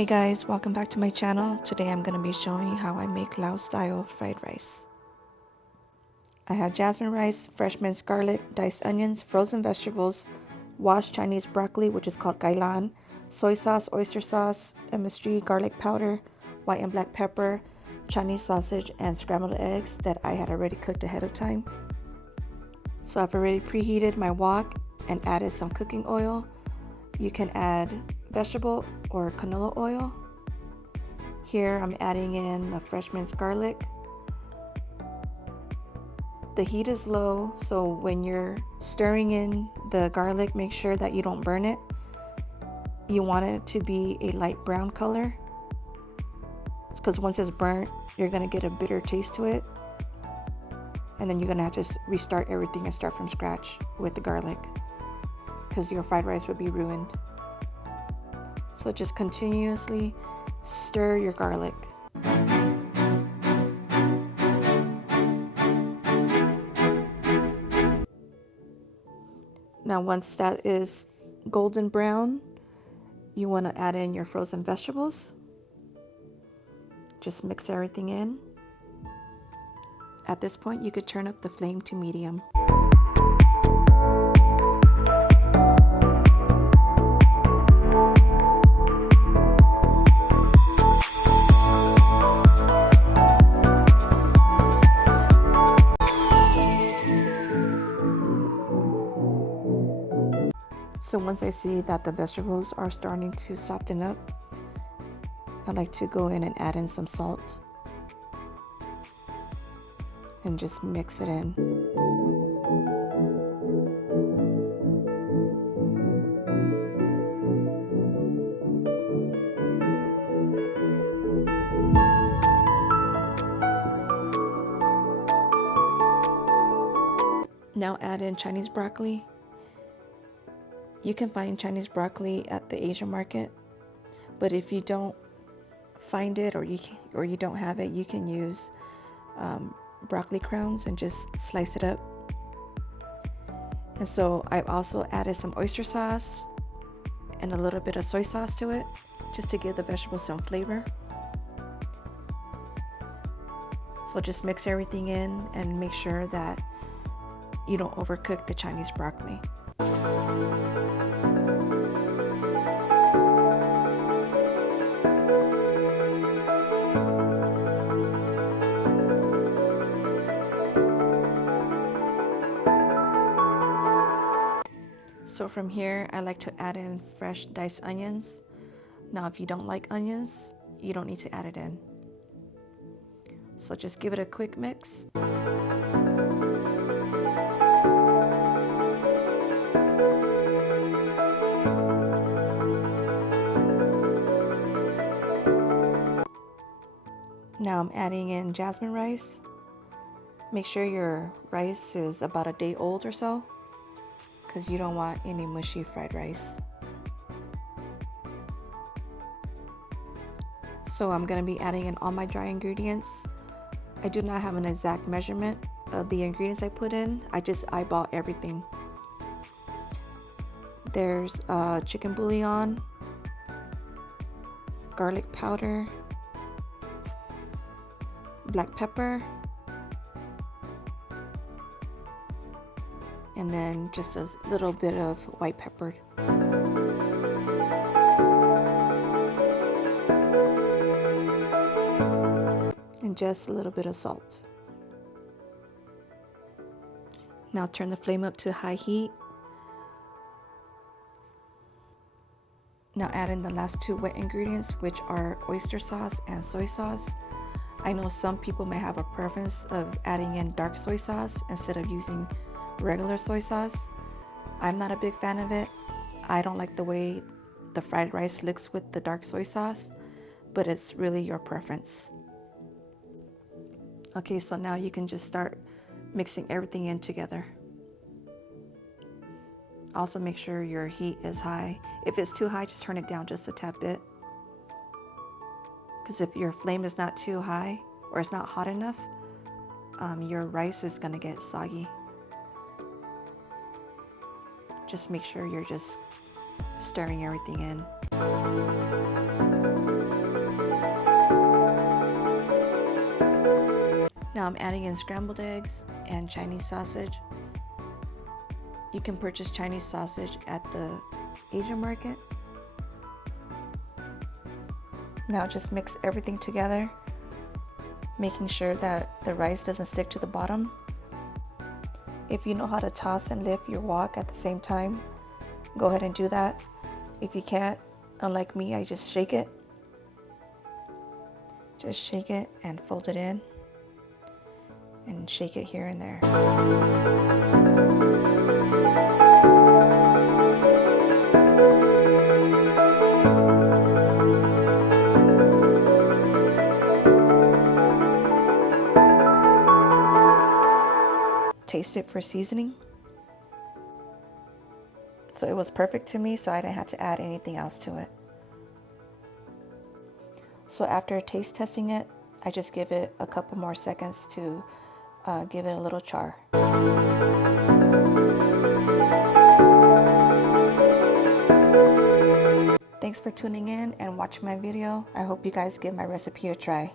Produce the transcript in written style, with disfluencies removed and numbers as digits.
Hey guys, welcome back to my channel. Today I'm going to be showing you how I make Lao style fried rice. I have jasmine rice, fresh minced garlic, diced onions, frozen vegetables, washed Chinese broccoli which is called gailan, soy sauce, oyster sauce, MSG, garlic powder, white and black pepper, Chinese sausage, and scrambled eggs that I had already cooked ahead of time. So I've already preheated my wok and added some cooking oil. You can add vegetable or canola oil. Here I'm adding in the fresh minced garlic. The heat is low, so when you're stirring in the garlic, make sure that you don't burn it. You want it to be a light brown color. It's because once it's burnt, you're gonna get a bitter taste to it. And then you're gonna have to restart everything and start from scratch with the garlic, because your fried rice would be ruined. So just continuously stir your garlic. Now once that is golden brown, you want to add in your frozen vegetables. Just mix everything in. At this point, you could turn up the flame to medium. So once I see that the vegetables are starting to soften up, I like to go in and add in some salt and just mix it in. Now add in Chinese broccoli. You can find Chinese broccoli at the Asian market, but if you don't find it or you don't have it, you can use broccoli crowns and just slice it up. And so I've also added some oyster sauce and a little bit of soy sauce to it, just to give the vegetables some flavor. So just mix everything in and make sure that you don't overcook the Chinese broccoli. So from here, I like to add in fresh diced onions. Now, if you don't like onions, you don't need to add it in. So just give it a quick mix. Now I'm adding in jasmine rice. Make sure your rice is about a day old or so, because you don't want any mushy fried rice. So I'm going to be adding in all my dry ingredients. I do not have an exact measurement of the ingredients I put in. I just eyeball everything. There's chicken bouillon, garlic powder, black pepper, and then just a little bit of white pepper. And just a little bit of salt. Now turn the flame up to high heat. Now add in the last two wet ingredients, which are oyster sauce and soy sauce. I know some people may have a preference of adding in dark soy sauce instead of using regular soy sauce. I'm not a big fan of it. I don't like the way the fried rice looks with the dark soy sauce, but it's really your preference. Okay, so now you can just start mixing everything in together. Also make sure your heat is high. If it's too high, just turn it down just a tad bit. Because if your flame is not too high or it's not hot enough, your rice is gonna get soggy. Just make sure you're just stirring everything in. I'm adding in scrambled eggs and Chinese sausage. You can purchase Chinese sausage at the Asian market. Now just mix everything together, making sure that the rice doesn't stick to the bottom. If you know how to toss and lift your wok at the same time, go ahead and do that. If you can't, unlike me, I just shake it. Just shake it and fold it in and shake it here and there. Taste it for seasoning. So it was perfect to me, so I didn't have to add anything else to it. So after taste testing it, I just give it a couple more seconds to give it a little char. Thanks for tuning in and watching my video. I hope you guys give my recipe a try.